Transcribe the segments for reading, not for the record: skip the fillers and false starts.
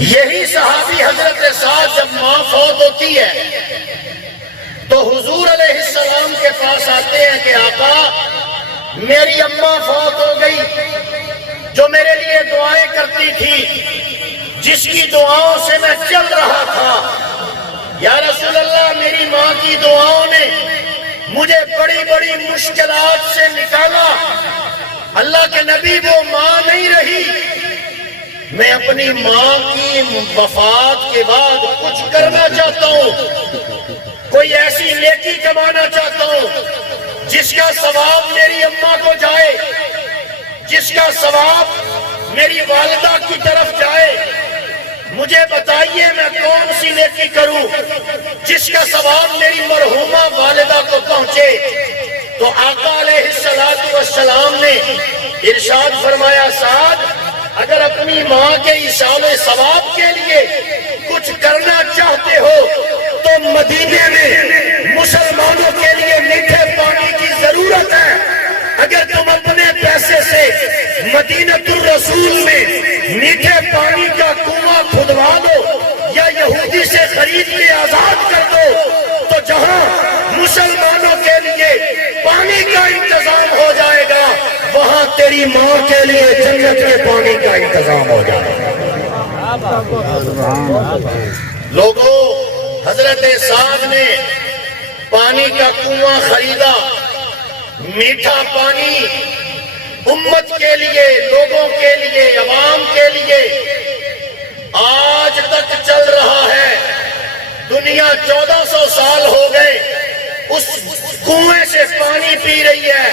یہی صحابی حضرت سعد جب ماں فوت ہوتی ہے تو حضور علیہ السلام کے پاس آتے ہیں کہ آقا میری اماں فوت ہو گئی جو میرے لیے دعائیں کرتی تھی، جس کی دعاؤں سے میں چل رہا تھا۔ یا رسول اللہ میری ماں کی دعاؤں نے مجھے بڑی بڑی مشکلات سے نکالا، اللہ کے نبی وہ ماں نہیں رہی، میں اپنی ماں کی وفات کے بعد کچھ کرنا چاہتا ہوں، کوئی ایسی نیکی کمانا چاہتا ہوں جس کا ثواب میری اماں کو جائے، جس کا ثواب میری والدہ کی طرف جائے، مجھے بتائیے میں کون سی نیکی کروں جس کا ثواب میری مرحومہ والدہ کو پہنچے۔ تو آقا علیہ السلام نے ارشاد فرمایا سعد اگر اپنی ماں کے ایصال ثواب کے لیے کچھ کرنا چاہتے ہو تو مدینے میں مسلمانوں کے لیے میٹھے پانی کی ضرورت ہے۔ اگر تم اپنے پیسے سے مدینۃ الرسول میں میٹھے پانی کا کنواں کھدوا دو یا یہودی سے خرید کے آزاد کر دو تو جہاں مسلمانوں کے لیے پانی کا انتظام ہو جائے گا وہاں تیری ماں کے لیے جنت کے پانی کا انتظام ہو جائے گا۔ لوگوں، حضرت سعد نے پانی کا کنواں خریدا، میٹھا پانی امت کے لیے، لوگوں کے لیے، عوام کے لیے آج تک چل رہا ہے۔ دنیا 1400 سال ہو گئے اس کنویں سے پانی پی رہی ہے،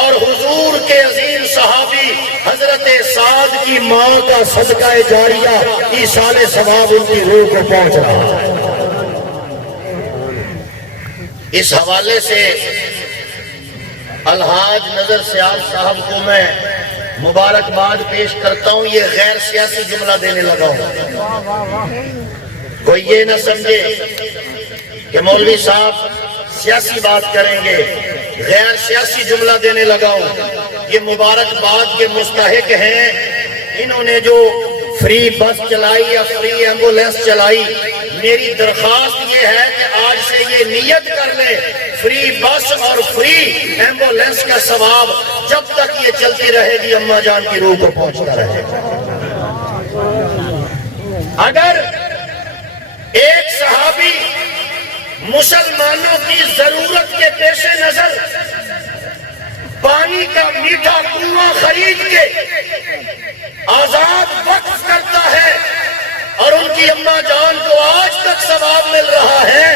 اور حضور کے عظیم صحابی حضرت سعد کی ماں کا صدقہ جاریہ ایصال ثواب ان کی روح کو پہنچ رہا ہے۔ اس حوالے سے الحاج نظر سیال صاحب کو میں مبارکباد پیش کرتا ہوں، یہ غیر سیاسی جملہ دینے لگا ہوں، کوئی یہ نہ سمجھے کہ مولوی صاحب سیاسی بات کریں گے، غیر سیاسی جملہ دینے لگا ہوں۔ یہ مبارکباد کے مستحق ہیں انہوں نے جو فری بس چلائی یا فری ایمبولینس چلائی۔ میری درخواست یہ ہے کہ آج سے یہ نیت کر لیں فری بس اور فری ایمبولینس کا ثواب جب تک یہ چلتی رہے گی اماں جان کی روح کو پہنچتا رہے گا۔ اگر ایک صحابی مسلمانوں کی ضرورت کے پیش نظر پانی کا میٹھا کنواں خرید کے آزاد وقف کرتا ہے اور ان کی اماں جان کو آج تک ثواب مل رہا ہے،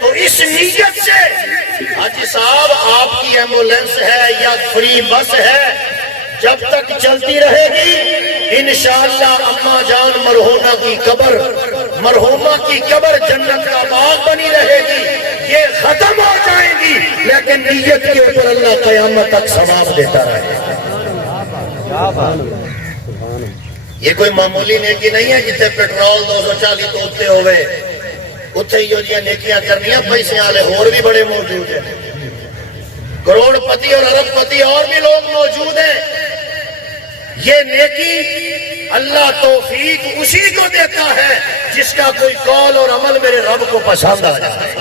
تو اس نیت سے حاجی صاحب آپ کی ایمبولینس ہے یا فری بس ہے جب تک چلتی رہے گی انشاءاللہ اماں جان مرحومہ کی قبر جنت کا باغ بنی رہے گی، یہ ختم ہو جائیں گی لیکن نیت کے اوپر اللہ قیامت تک ثواب دیتا رہے گا۔ یہ کوئی معمولی نیکی نہیں ہے جتنے پیٹرول 240 توتے ہوئے اتھے ہی جو نیکیاں کرنیاں پیسے والے اور بھی بڑے موجود ہیں، کروڑ پتی اور ارب پتی اور بھی لوگ موجود ہیں۔ یہ نیکی اللہ توفیق اسی کو دیتا ہے جس کا کوئی قول اور عمل میرے رب کو پسند آ جائے۔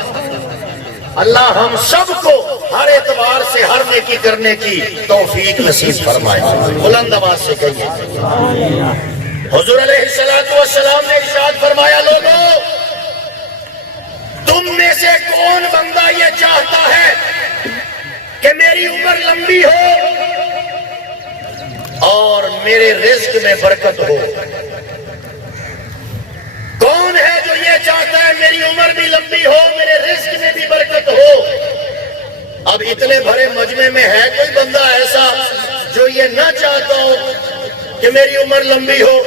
اللہ ہم سب کو ہر اعتبار سے ہر نیکی کرنے کی توفیق نصیب فرمائے۔ بلند آواز سے کہیے۔ حضور علیہ السلام نے ارشاد فرمایا لوگوں تم میں سے کون بندہ یہ چاہتا ہے کہ میری عمر لمبی ہو اور میرے رزق میں برکت ہو؟ کون ہے جو یہ چاہتا ہے میری عمر بھی لمبی ہو میرے رزق میں بھی برکت ہو؟ اب اتنے بڑے مجمع میں ہے کوئی بندہ ایسا جو یہ نہ چاہتا ہو کہ میری عمر لمبی ہو،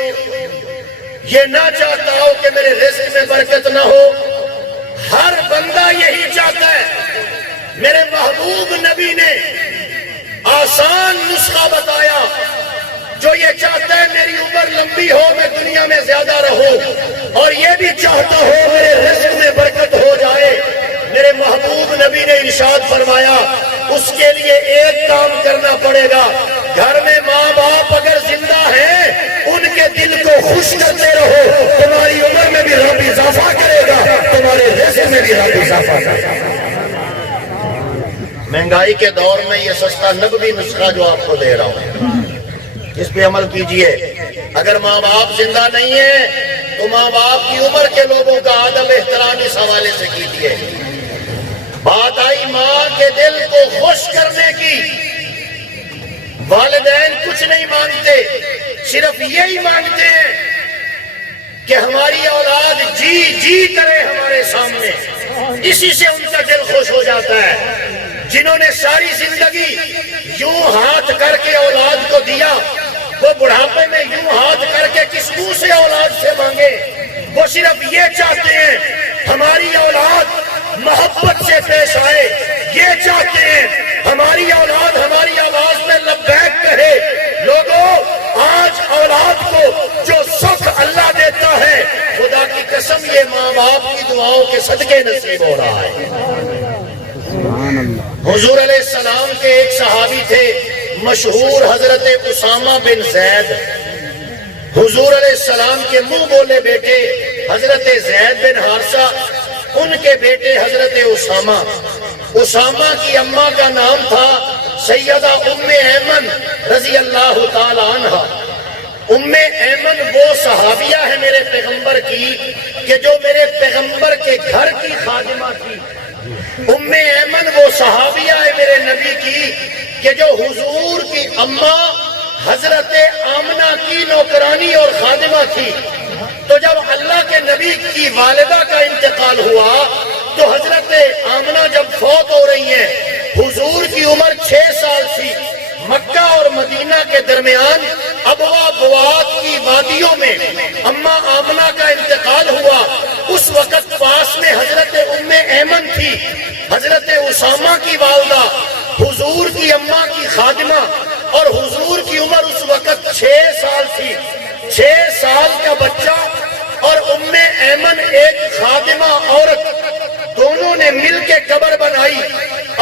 یہ نہ چاہتا ہو کہ میرے رزق میں برکت نہ ہو؟ ہر بندہ یہی چاہتا ہے۔ میرے محبوب نبی نے آسان نسخہ بتایا، جو یہ چاہتا ہے میری عمر لمبی ہو میں دنیا میں زیادہ رہوں اور یہ بھی چاہتا ہو میرے رزق میں برکت ہو جائے، میرے محبوب نبی نے ارشاد فرمایا اس کے لیے ایک کام کرنا پڑے گا۔ گھر میں ماں باپ اگر زندہ اضافہ کرے۔ مہنگائی کے دور میں یہ سستا نبوی نسخہ جو آپ کو دے رہا ہوں، اس پہ عمل کیجئے۔ اگر ماں باپ زندہ نہیں ہے تو ماں باپ کی عمر کے لوگوں کا ادب احترام اس حوالے سے کیجئے۔ بات آئی ماں کے دل کو خوش کرنے کی، والدین کچھ نہیں مانگتے، صرف یہی مانگتے ہیں کہ ہماری اولاد جی جی کرے ہمارے سامنے، اسی سے ان کا دل خوش ہو جاتا ہے۔ جنہوں نے ساری زندگی یوں ہاتھ کر کے اولاد کو دیا، وہ بڑھاپے میں یوں ہاتھ کر کے کس منہ سے اولاد سے مانگے؟ وہ صرف یہ چاہتے ہیں ہماری اولاد محبت سے پیش آئے، یہ چاہتے ہیں ہماری اولاد ہماری آواز میں لبیک کہے۔ لوگوں، آج اولاد کو جو سکھ اللہ دیتا ہے، خدا کی قسم یہ ماں باپ کی دعاؤں کے صدقے نصیب ہو رہا ہے۔ حضور علیہ السلام کے ایک صحابی تھے مشہور، حضرت اسامہ بن زید۔ حضور علیہ السلام کے منہ بولے بیٹے حضرت زید بن حارثہ، ان کے بیٹے حضرت اسامہ۔ اسامہ کی اماں کا نام تھا سیدہ ام ایمن رضی اللہ تعالی عنہ۔ ام ایمن وہ صحابیہ ہے میرے پیغمبر کی کہ جو میرے پیغمبر کے گھر کی خادمہ تھی۔ ام ایمن وہ صحابیہ ہے میرے نبی کی کہ جو حضور کی اماں حضرت آمنہ کی نوکرانی اور خادمہ تھی۔ تو جب اللہ کے نبی کی والدہ کا انتقال ہوا تو حضرت آمنہ جب فوت ہو رہی ہیں، حضور کی عمر 6 سال تھی۔ مکہ اور مدینہ کے درمیان ابوا بوات کی وادیوں میں اماں آمنہ کا انتقال ہوا۔ اس وقت پاس میں حضرت ام ایمن تھی، حضرت اسامہ کی والدہ، حضور کی اماں کی خادمہ، اور حضور کی عمر اس وقت 6 سال تھی۔ 6 سال کا بچہ اور ام ایمن ایک خادمہ عورت، دونوں نے مل کے قبر بنائی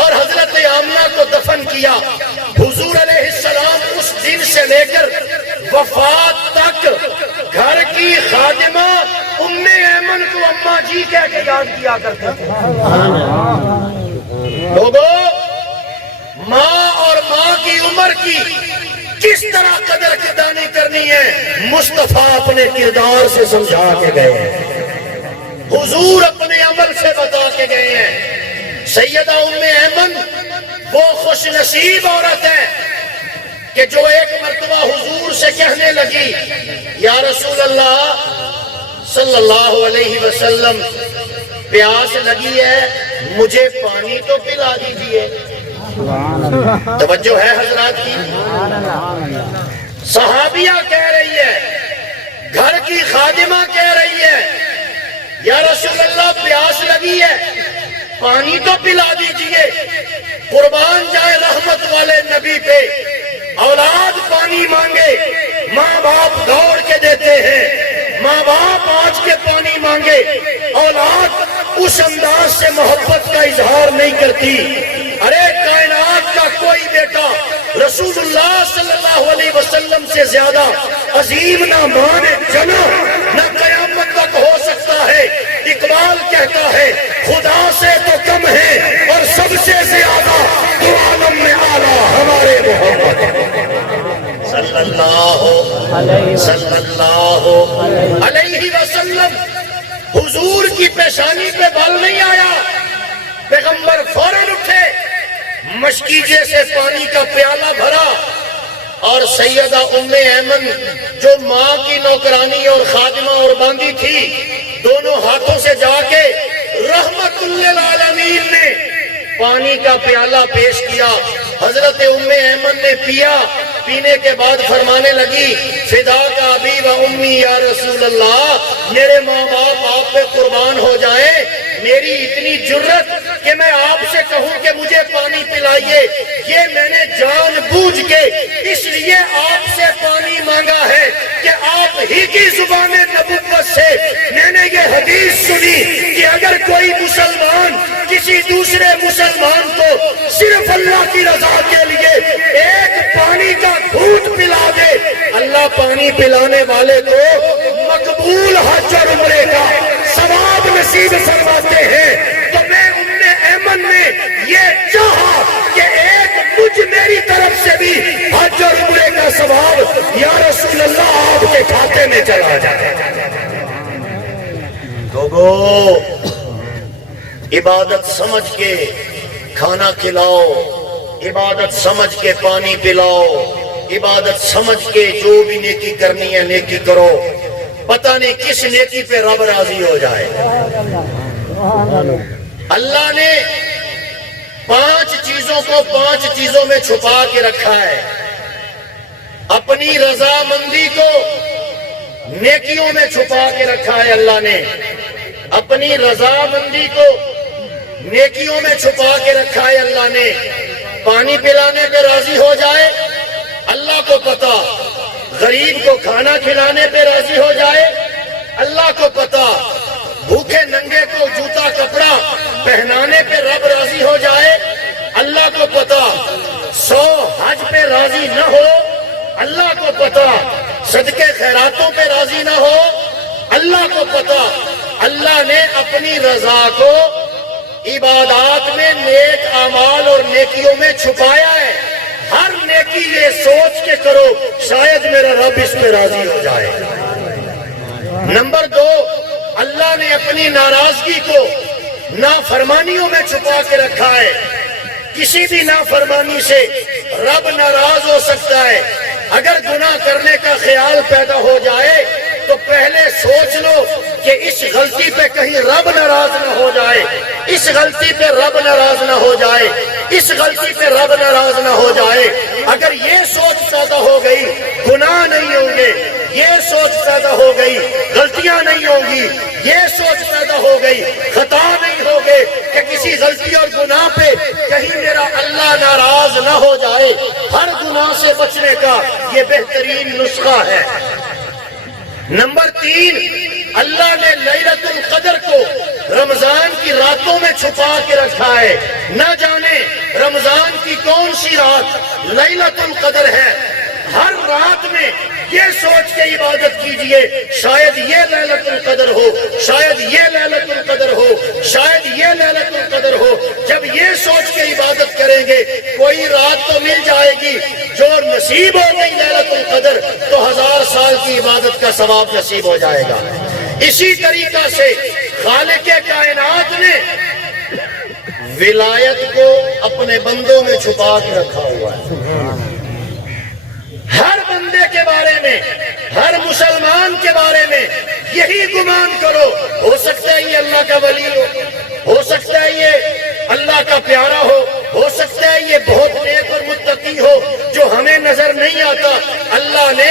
اور حضرت آمنہ کو دفن کیا۔ حضور علیہ السلام اس دن سے لے کر وفات تک گھر کی خادمہ ام ایمن کو اماں جی کہہ کے یاد کیا کرتے تھے۔ لوگوں، ماں اور ماں کی عمر کی کس طرح قدر کردانی کرنی ہے، مصطفیٰ اپنے کردار سے سمجھا کے گئے ہیں، حضور اپنے عمل سے بتا کے گئے ہیں۔ سیدہ ام ایمن وہ خوش نصیب عورت ہے کہ جو ایک مرتبہ حضور سے کہنے لگی، یا رسول اللہ صلی اللہ علیہ وسلم، پیاس لگی ہے، مجھے پانی تو پلا دیجئے۔ توجہ ہے حضرات کی؟ صحابیہ کہہ رہی ہے، گھر کی خادمہ کہہ رہی ہے، یا رسول اللہ پیاس لگی ہے، پانی تو پلا دیجئے۔ قربان جائے رحمت والے نبی پہ، اولاد پانی مانگے ماں باپ دوڑ کے دیتے ہیں، ماں باپ آج کے پانی مانگے اولاد اس انداز سے محبت کا اظہار نہیں کرتی۔ ارے کائنات کا کوئی بیٹا رسول اللہ صلی اللہ علیہ وسلم سے زیادہ عظیم نہ مان جنا نہ قیامت تک ہو سکتا ہے۔ اقبال کہتا ہے خدا سے تو کم ہے اور سب سے زیادہ تو عالم میں اعلیٰ ہمارے محمد صلی اللہ علیہ وسلم۔ حضور کی پیشانی پہ بال نہیں آیا، پیغمبر فوراً اٹھے، مشکیجے سے پانی کا پیالہ بھرا، اور سیدہ ام ایمن جو ماں کی نوکرانی اور خادمہ اور باندھی تھی، دونوں ہاتھوں سے جا کے رحمت للعالمین نے پانی کا پیالہ پیش کیا۔ حضرت ام ایمن نے پیا، پینے کے بعد فرمانے لگی، فدا کا ابی و امی یا رسول اللہ، میرے ماں باپ آپ پہ قربان ہو جائیں، میری اتنی جرت کہ میں آپ سے کہوں کہ مجھے پانی پلائیے، یہ میں نے جان بوجھ کے اس لیے آپ سے پانی مانگا ہے کہ آپ ہی کی زبان نبوت سے میں نے یہ حدیث سنی کہ اگر کوئی مسلمان کسی دوسرے مسلمان کو صرف اللہ کی رضا کے لیے ایک پانی کا گھونٹ پلا دے، اللہ پانی پلانے والے کو مقبول حج اور عمرے کا ثواب نصیب فرماتے ہیں۔ تو میں سے بھی حج اور عمرے کا ثواب یا رسول اللہ آپ کے کھاتے میں چلا جائے۔ لوگو عبادت سمجھ کے کھانا کھلاؤ، عبادت سمجھ کے پانی پلاؤ، عبادت سمجھ کے جو بھی نیکی کرنی ہے نیکی کرو، پتہ نہیں کس نیکی پہ رب راضی ہو جائے۔ اللہ نے 5 چیزوں کو 5 چیزوں میں چھپا کے رکھا ہے۔ اپنی رضامندی کو نیکیوں میں چھپا کے رکھا ہے اللہ نے، اپنی رضامندی کو نیکیوں میں چھپا کے رکھا ہے اللہ نے۔ پانی پلانے پہ راضی ہو جائے اللہ کو پتا، غریب کو کھانا کھلانے پہ راضی ہو جائے اللہ کو پتا، بھوکے ننگے کو جوتا کپڑا پہنانے پہ رب راضی ہو جائے اللہ کو پتا، 100 حج پہ راضی نہ ہو اللہ کو پتا، صدقے خیراتوں پہ راضی نہ ہو اللہ کو پتا۔ اللہ نے اپنی رضا کو عبادات میں نیک اعمال اور نیکیوں میں چھپایا ہے۔ ہر نیکی یہ سوچ کے کرو شاید میرا رب اس میں راضی ہو جائے۔ نمبر 2، اللہ نے اپنی ناراضگی کو نافرمانیوں میں چھپا کے رکھا ہے۔ کسی بھی نافرمانی سے رب ناراض ہو سکتا ہے۔ اگر گناہ کرنے کا خیال پیدا ہو جائے تو پہلے سوچ لو کہ اس غلطی پہ کہیں رب ناراض نہ ہو جائے، اس غلطی پہ رب ناراض نہ ہو جائے، اس غلطی پہ رب ناراض نہ ہو جائے۔ اگر یہ سوچ پیدا ہو گئی گناہ نہیں ہوں گے، یہ سوچ پیدا ہو گئی غلطیاں نہیں ہوں گی، یہ سوچ پیدا ہو گئی خطا نہیں ہوگے کہ کسی غلطی اور گناہ پہ کہیں میرا اللہ ناراض نہ ہو جائے۔ ہر گناہ سے بچنے کا یہ بہترین نسخہ ہے۔ نمبر 3، اللہ نے لیلۃ القدر کو رمضان کی راتوں میں چھپا کے رکھا ہے۔ نہ جانے رمضان کی کون سی رات لیلۃ القدر ہے۔ ہر رات میں یہ سوچ کے عبادت کیجئے شاید یہ لیلۃ القدر ہو، شاید یہ لیلۃ القدر ہو، شاید یہ لیلۃ القدر ہو۔ جب یہ سوچ کے عبادت کریں گے کوئی رات تو مل جائے گی، جو نصیب ہو گئی لیلۃ القدر تو 1000 سال کی عبادت کا ثواب نصیب ہو جائے گا۔ اسی طریقہ سے خالق کائنات نے ولایت کو اپنے بندوں میں چھپا کے رکھا ہوا ہے۔ ہر بندے کے بارے میں، ہر مسلمان کے بارے میں یہی گمان کرو، ہو سکتا ہے یہ اللہ کا ولی ہو سکتا ہے یہ اللہ کا پیارا ہو سکتا ہے یہ بہت نیک اور متقی ہو جو ہمیں نظر نہیں آتا۔ اللہ نے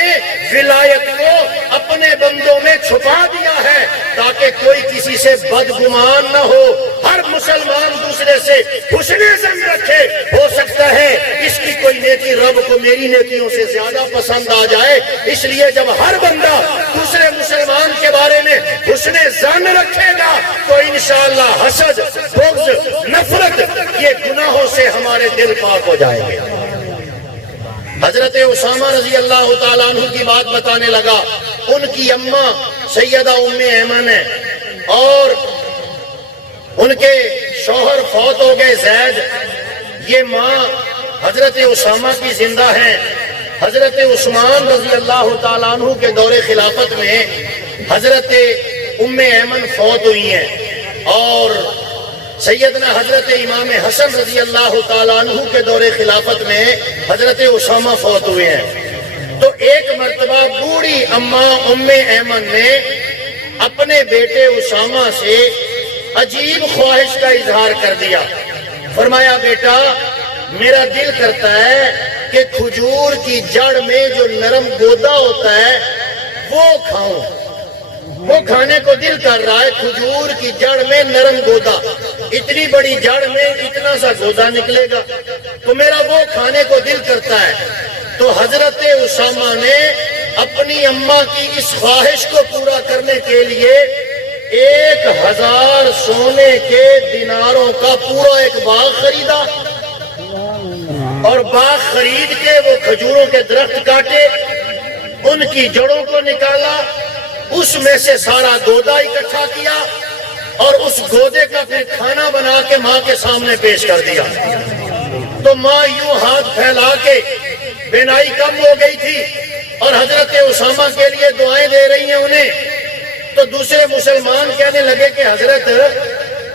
ولایت کو اپنے بندوں میں چھپا دیا ہے تاکہ کوئی کسی سے بدگمان نہ ہو، ہر مسلمان دوسرے سے حسن ظن رکھے۔ ہو سکتا ہے اس کی کوئی نیکی رب کو میری نیکیوں سے زیادہ پسند آ جائے، اس لیے جب ہر بندہ دوسرے مسلمان کے بارے میں حسن ظن رکھے گا تو انشاءاللہ حسد، بغض، نفرت یہ گناہوں سے ہمارے دل پاک ہو جائیں گے۔ حضرت اسامہ رضی اللہ تعالیٰ عنہ کی بات بتانے لگا۔ ان کی اماں سیدہ ام ایمن ہے اور ان کے شوہر فوت ہو گئے زید۔ یہ ماں حضرت اسامہ کی زندہ ہیں۔ حضرت عثمان رضی اللہ تعالیٰ عنہ کے دور خلافت میں حضرت ام ایمن فوت ہوئی ہیں اور سیدنا حضرت امام حسن رضی اللہ تعالیٰ عنہ کے دور خلافت میں حضرت اسامہ فوت ہوئے ہیں۔ تو ایک مرتبہ بوڑھی اماں ام ایمن نے اپنے بیٹے اسامہ سے عجیب خواہش کا اظہار کر دیا۔ فرمایا بیٹا میرا دل کرتا ہے کہ کھجور کی جڑ میں جو نرم گودا ہوتا ہے وہ کھاؤں، وہ کھانے کو دل کر رہا ہے۔ کھجور کی جڑ میں نرم گودا، اتنی بڑی جڑ میں اتنا سا گودا نکلے گا تو میرا وہ کھانے کو دل کرتا ہے۔ تو حضرت اسامہ نے اپنی اماں کی اس خواہش کو پورا کرنے کے لیے 1000 سونے کے دیناروں کا پورا ایک باغ خریدا اور باغ خرید کے وہ کھجوروں کے درخت کاٹے، ان کی جڑوں کو نکالا، اس میں سے سارا گودا اکٹھا کیا اور اس گودے کا پھر کھانا بنا کے ماں کے سامنے پیش کر دیا۔ تو ماں یوں ہاتھ پھیلا کے بینائی کم ہو گئی تھی اور حضرت اسامہ کے لیے دعائیں دے رہی ہیں انہیں، تو دوسرے مسلمان کہنے لگے کہ حضرت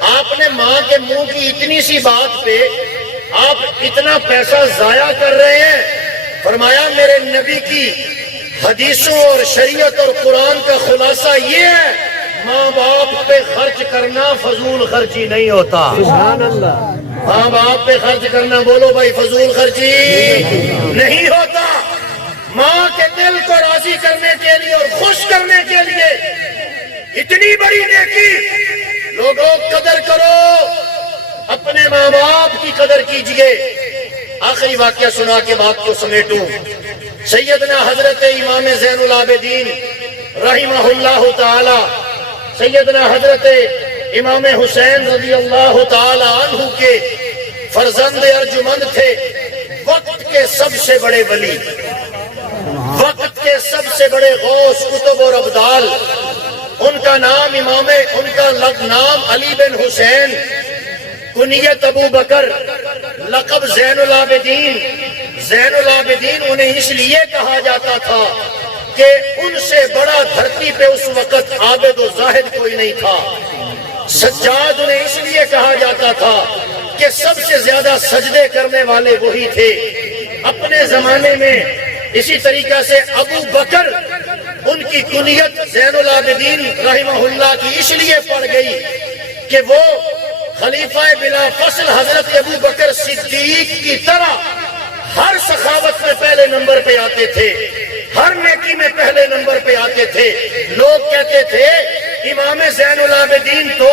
آپ نے ماں کے منہ کی اتنی سی بات پہ آپ اتنا پیسہ ضائع کر رہے ہیں۔ فرمایا میرے نبی کی حدیثوں اور شریعت اور قرآن کا خلاصہ یہ ہے، ماں باپ پہ خرچ کرنا فضول خرچی نہیں ہوتا۔ سبحان اللہ۔ ماں باپ پہ خرچ کرنا، بولو بھائی، فضول خرچی نہیں ہوتا۔ ماں کے دل کو راضی کرنے کے لیے اور خوش کرنے کے لیے اتنی بڑی نیکی، لوگوں قدر کرو، اپنے ماں باپ کی قدر کیجئے۔ آخری واقعہ سنا کے بات کو سمیٹوں۔ سیدنا حضرت امام زین العابدین رحمہ اللہ تعالی، سیدنا حضرت امام حسین رضی اللہ تعالی عنہ کے فرزند ارجمند تھے، وقت کے سب سے بڑے ولی، وقت کے سب سے بڑے غوث کتب اور ابدال۔ ان کا نام ان کا نام علی بن حسین، کنیت ابو بکر، لقب زین العابدین۔ زین العابدین انہیں اس لیے کہا جاتا تھا کہ ان سے بڑا دھرتی پہ اس وقت عابد و زاہد کوئی نہیں تھا۔ سجاد انہیں اس لیے کہا جاتا تھا کہ سب سے زیادہ سجدے کرنے والے وہی تھے اپنے زمانے میں۔ اسی طریقہ سے ابو بکر، ان کی کنیت زین العابدین رحمہ اللہ کی اس لیے پڑ گئی کہ وہ خلیفہ بلا فصل حضرت ابو بکر صدیق کی طرح ہر سخاوت میں پہلے نمبر پہ آتے تھے، ہر نیکی میں پہلے نمبر پہ آتے تھے۔ لوگ کہتے تھے امام زین العابدین تو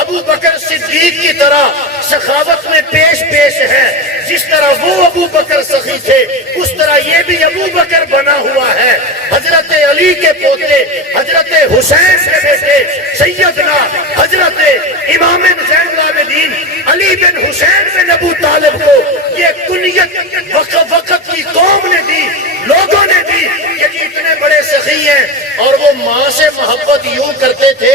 ابو بکر صدیق کی طرح سخاوت میں پیش ہے، جس طرح وہ ابو بکر سخی تھے اس طرح یہ بھی ابو بکر بنا ہوا ہے۔ حضرت علی کے پوتے، حضرت حسین کے بیٹے، سیدنا حضرت امام زین العابدین علی بن حسین بن ابو طالب کو یہ کنیت وقت کی قوم نے دی، لوگوں نے دی کہ جی اتنے بڑے سخی ہیں۔ اور وہ ماں سے محبت یوں کرتے تھے،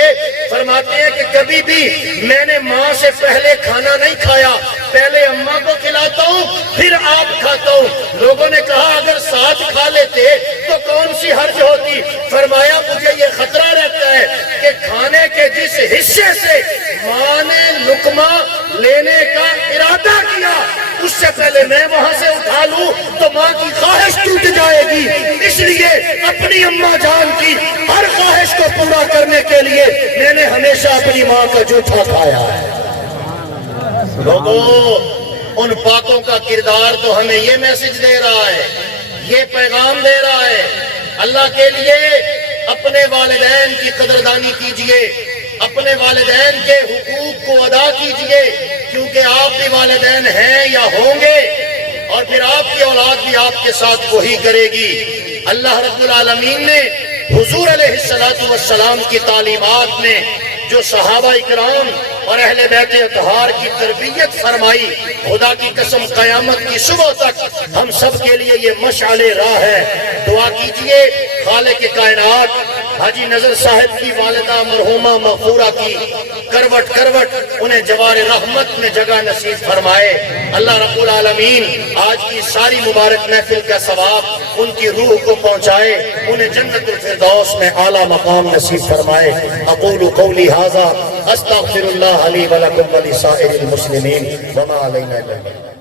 فرماتے ہیں کہ کبھی بھی میں نے ماں سے پہلے کھانا نہیں کھایا، پہلے اماں کو کھلاتا ہوں پھر آپ کھاتا ہوں۔ لوگوں نے کہا اگر ساتھ کھا لیتے تو کون سی حرج ہوتی؟ فرمایا مجھے یہ خطرہ رہتا ہے کہ کھانے کے جس حصے سے ماں نے لقمہ لینے کا ارادہ کیا اس سے پہلے میں وہاں سے اٹھا لوں تو ماں کی خواہش ٹوٹ جائے گی، اس لیے اپنی اماں جان کی ہر خواہش کو پورا کرنے کے لیے میں نے ہمیشہ اپنی ماں کا جوٹھا کھایا ہے۔ لوگوں، ان پاکوں کا کردار تو ہمیں یہ میسج دے رہا ہے، یہ پیغام دے رہا ہے، اللہ کے لیے اپنے والدین کی قدردانی کیجئے، اپنے والدین کے حقوق کو ادا کیجئے، کیونکہ آپ بھی والدین ہیں یا ہوں گے، اور پھر آپ کی اولاد بھی آپ کے ساتھ وہی کرے گی۔ اللہ رب العالمین نے حضور علیہ السلام کی تعلیمات میں جو صحابہ اکرام اور اہل بیت اطہار کی تربیت فرمائی، خدا کی قسم قیامت کی صبح تک ہم سب کے لیے یہ مشعل راہ ہے۔ دعا کیجئے خالق کائنات حاجی نظر صاحب کی والدہ مرحومہ مغفورہ کی کروٹ انہیں جوار رحمت میں جگہ نصیب فرمائے۔ اللہ رب العالمین آج کی ساری مبارک محفل کا ثواب ان کی روح کو پہنچائے، انہیں جنت الفردوس میں اعلیٰ مقام نصیب فرمائے۔ اقول قولی ھذا استغفر اللہ لی ولکم ولسائر المسلمین وما علینا الا البلاغ۔